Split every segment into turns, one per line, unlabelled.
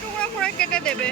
টুকরো করে কেটে দেবে।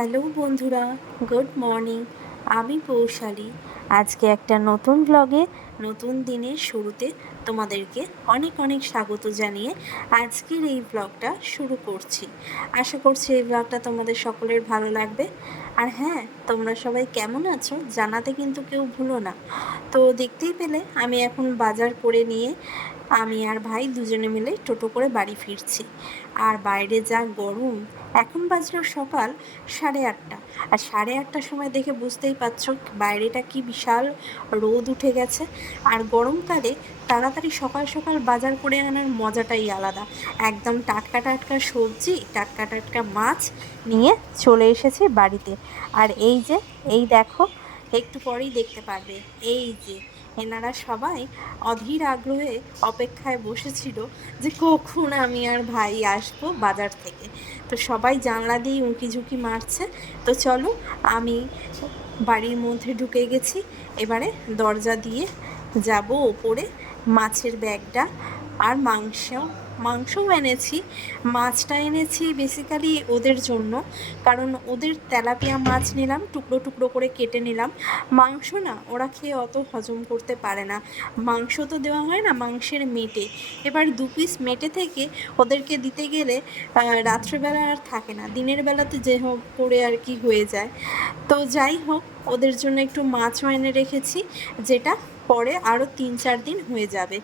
হ্যালো বন্ধুরা, গুড মর্নিং। আমি পৌশালী আজকে একটা নতুন ব্লগে নতুন দিনের শুরুতে তোমাদেরকে অনেক অনেক স্বাগত জানিয়ে আজকের এই ব্লগটা শুরু করছি। আশা করছি এই ব্লগটা তোমাদের সকলের ভালো লাগবে। আর হ্যাঁ তোমরা সবাই কেমন আছো জানাতে কিন্তু কেউ ভুলো না। তো দেখতেই পেলে, আমি এখন বাজার করে নিয়ে আমি আর ভাই দুজনে মিলে টোটো করে বাড়ি ফিরছি। আর বাইরে যা গরম এখন বাজলো সকাল সাড়ে আটটা। আর সাড়ে আটটার সময় দেখে বুঝতেই পারছ বাইরেটা কি বিশাল রোদ উঠে গেছে। আর গরমকালে তাড়াতাড়ি সকাল সকাল বাজার করে আনার মজাটাই আলাদা। একদম টাটকা টাটকা সবজি, টাটকা টাটকা মাছ নিয়ে চলে এসেছি বাড়িতে। আর এই যে, এই দেখো, একটু পরেই দেখতে পারবে। এই যে, এনারা সবাই অধীর আগ্রহে অপেক্ষায় বসেছিল যে কখন আমি আর ভাই আসব বাজার থেকে। তো সবাই জানলা দিয়ে উঁকি ঝুঁকি মারছে। তো চলো, আমি বাড়ির মধ্যে ঢুকে গেছি। এবারে দরজা দিয়ে যাব ওপরে, মাছের ব্যাগটা আর মাংস মাংসও এনেছি, মাছটা এনেছি বেসিক্যালি ওদের জন্য। কারণ ওদের তেলাপিয়া মাছ নিলাম, টুকরো টুকরো করে কেটে নিলাম। মাংস না, ওরা খেয়ে অত হজম করতে পারে না। মাংস তো দেওয়া হয় না, মাংসের মেটে। এবার দু পিস মেটে থেকে ওদেরকে দিতে গেলে রাত্রেবেলা আর থাকে না। দিনের বেলাতে যে হোক করে আর কি হয়ে যায়। তো যাই হোক, ওদের জন্য একটু মাছও এনে রেখেছি, যেটা পরে আরও তিন, চার দিন হয়ে যাবে।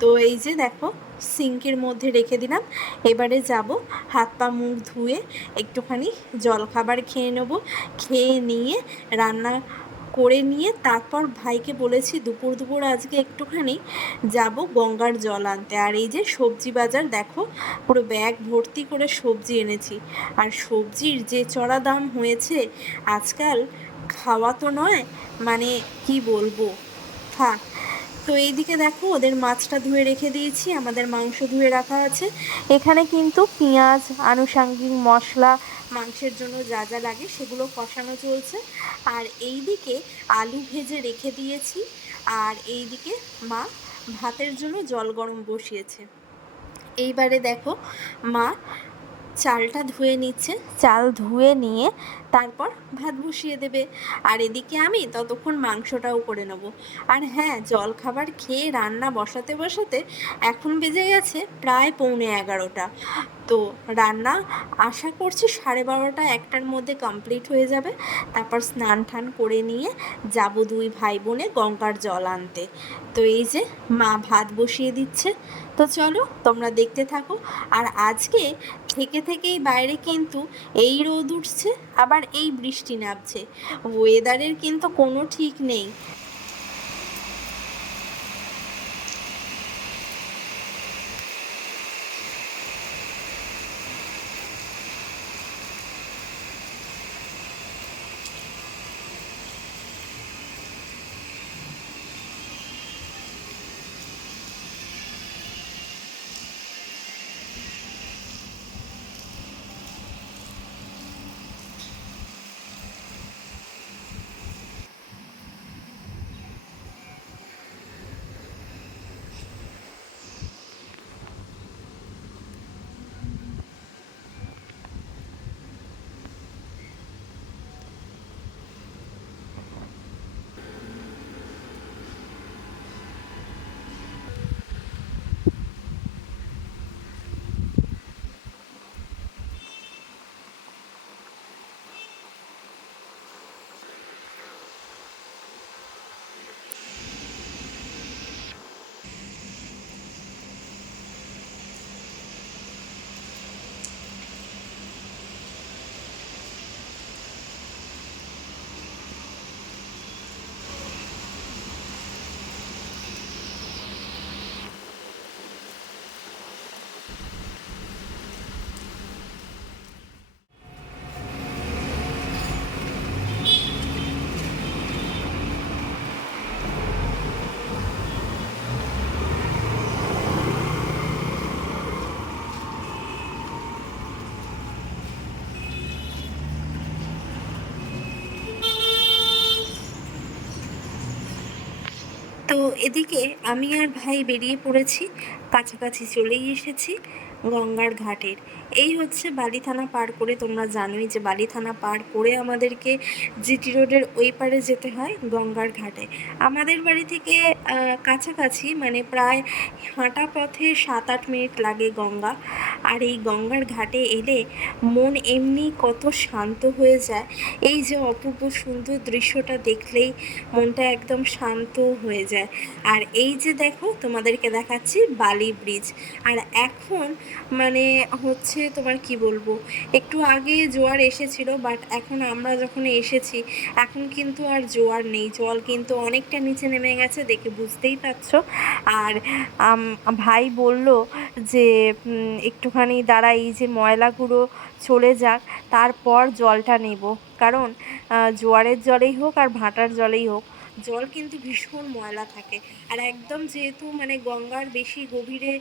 তো এই যে দেখো, সিঙ্কের মধ্যে রেখে দিলাম। এবারে যাব, হাত পা, মুখ ধুয়ে একটুখানি জলখাবার খেয়ে নেব। খেয়ে নিয়ে রান্না করে নিয়ে তারপর ভাইকে বলেছি দুপুর দুপুর আজকে একটুখানি যাব গঙ্গার জল আনতে। আর এই যে সবজি বাজার দেখো, পুরো ব্যাগ ভর্তি করে সবজি এনেছি। আর সবজির যে চড়া দাম হয়েছে, আজকাল খাওয়া তো নয় মানে কি বলব? থাক তো এইদিকে দেখো, ওদের মাছটা ধুয়ে রেখে দিয়েছি, আমাদের মাংস ধুয়ে রাখা আছে। এখানে কিন্তু পেঁয়াজ, আনুষাঙ্গিক মশলা, মাংসের জন্য যা যা লাগে সেগুলো কষানো চলছে। আর এইদিকে আলু ভেজে রেখে দিয়েছি, আর এইদিকে মা ভাতের জন্য জল গরম বসিয়েছে। এইবারে দেখো, মা চালটা ধুয়ে নিচ্ছে। চাল ধুয়ে নিয়ে তারপর ভাত বসিয়ে দেবে। আর এদিকে আমি ততক্ষণ মাংসটাও করে নেব। আর হ্যাঁ জল খাবার খেয়ে রান্না বসাতে বসাতে এখন বেজে গেছে প্রায় পৌনে এগারোটা। তো রান্না আশা করছি সাড়ে বারোটা একটার মধ্যে কমপ্লিট হয়ে যাবে। তারপর স্নান টান করে নিয়ে যাব দুই ভাই বোনে গঙ্গার জল আনতে। তো এই যে মা ভাত বসিয়ে দিচ্ছে। তো চলো তোমরা দেখতে থাকো। আর আজকে থেকে থেকেই বাইরে কিন্তু এই রোদ উঠছে, আবার এই বৃষ্টি নামছে। ওয়েদারের কিন্তু কোনো ঠিক নেই। তো এদিকে আমি আর ভাই বেরিয়ে পড়েছি কাছাকাছি চলেই এসেছি গঙ্গার ঘাটের। এই হচ্ছে বালি থানা পার করে তোমরা জানোই যে বালি থানা পার করে আমাদেরকে জিটি রোডের ওই পারে যেতে হয় গঙ্গার ঘাটে। আমাদের বাড়ি থেকে কাছাকাছি মানে প্রায় হাঁটা পথে সাত আট মিনিট লাগে গঙ্গা। আর এই গঙ্গার ঘাটে এলে মন এমনি কত শান্ত হয়ে যায়। এই যে অপূর্ব সুন্দর দৃশ্যটা দেখলেই মনটা একদম শান্ত হয়ে যায়। আর এই যে দেখো তোমাদেরকে দেখাচ্ছি বালি ব্রিজ। আর এখন মানে হচ্ছে তোমার কি বলব? একটু আগে জোয়ার এসেছিল বাট এখন আমরা যখন এসেছি, এখন কিন্তু আর জোয়ার নেই। জল কিন্তু অনেকটা নিচে নেমে গেছে দেখে বুঝতেই পারছ। আর ভাই বলল যে একটুখানি দাঁড়া, এই যে ময়লাগুলো চলে যাক, তারপর জলটা নেব। কারণ জোয়ারের জলেই হোক আর ভাটার জলেই হোক জল কিন্তু ভীষণ ময়লা থাকে। আর একদম যেহেতু মানে গঙ্গার বেশি গভীরে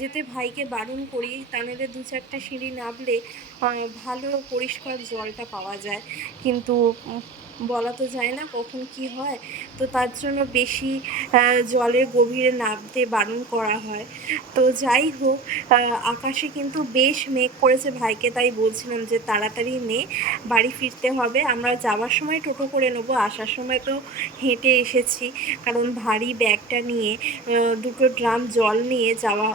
যেতে ভাইকে বারণ করি তাহলে দু চারটা সিঁড়ি নামলে ভালো পরিষ্কার জলটা পাওয়া যায়। কিন্তু বলা তো যায় না কখন কি হয়। তো তার জন্য বেশি জলের গভীরে নামতে বারণ করা হয়। তো যাই হোক আকাশে কিন্তু বেশ মেঘ করেছে ভাইকে, তাই বলছিলাম যে তাড়াতাড়ি নে, বাড়ি ফিরতে হবে। আমরা যাওয়ার সময় টোটো করে নেব, আসার সময় তো হেঁটে এসেছি। কারণ ভারী ব্যাগটা নিয়ে দুটো ড্রাম জল নিয়ে যাওয়া,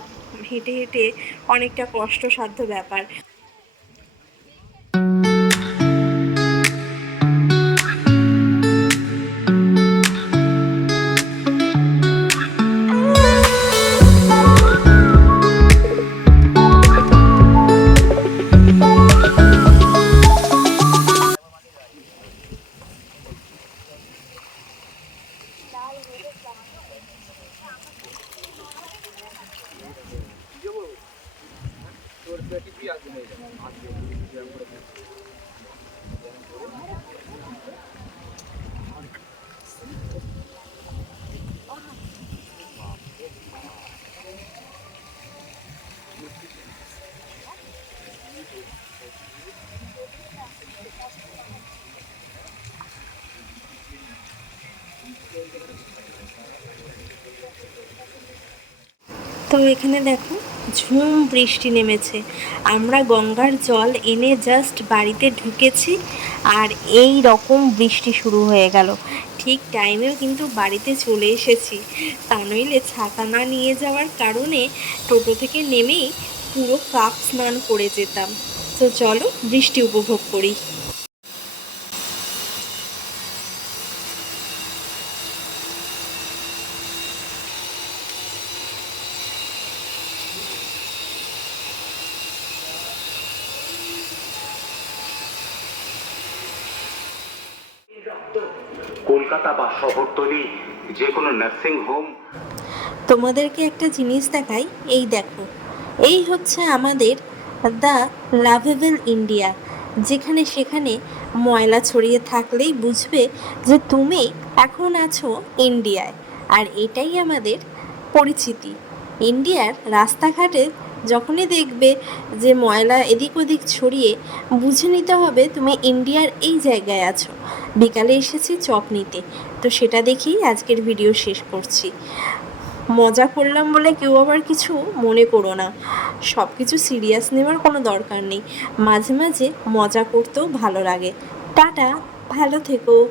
হেঁটে হেঁটে অনেকটা কষ্টসাধ্য ব্যাপার। তো এখানে দেখো ঝুম বৃষ্টি নেমেছে। আমরা গঙ্গার জল এনে জাস্ট বাড়িতে ঢুকেছি আর এই রকম বৃষ্টি শুরু হয়ে গেল। ঠিক টাইমেও কিন্তু বাড়িতে চলে এসেছি। তা নইলে ছাতা না নিয়ে যাওয়ার কারণে টোটো থেকে নেমেই পুরো কাপ স্নান করে যেতাম। তো চলো বৃষ্টি উপভোগ করি।
কলকাতা বা শহরতলি যে কোনো নার্সিং হোম
তোমাদেরকে একটা জিনিস দেখাই, এই দেখো। এই হচ্ছে আমাদের দ্য লাভেবল ইন্ডিয়া যেখানে সেখানে ময়লা ছড়িয়ে থাকলেই বুঝবে যে তুমি এখন আছো ইন্ডিয়ায় আর এটাই আমাদের পরিচিতি। ইন্ডিয়ার রাস্তাঘাটে যখনই দেখবে যে ময়লা এদিক ওদিক ছড়িয়ে, বুঝে নিতে হবে তুমি ইন্ডিয়ার এই জায়গায় আছো। বিকালে এসেছি চপ নিতে। তো সেটা দেখেই আজকের ভিডিও শেষ করছি। মজা করলাম বলে কেউ আবার কিছু মনে করো না। সব কিছু সিরিয়াস নেওয়ার কোনো দরকার নেই। মাঝে মাঝে মজা করতেও ভালো লাগে। টাটা, ভালো থেকো।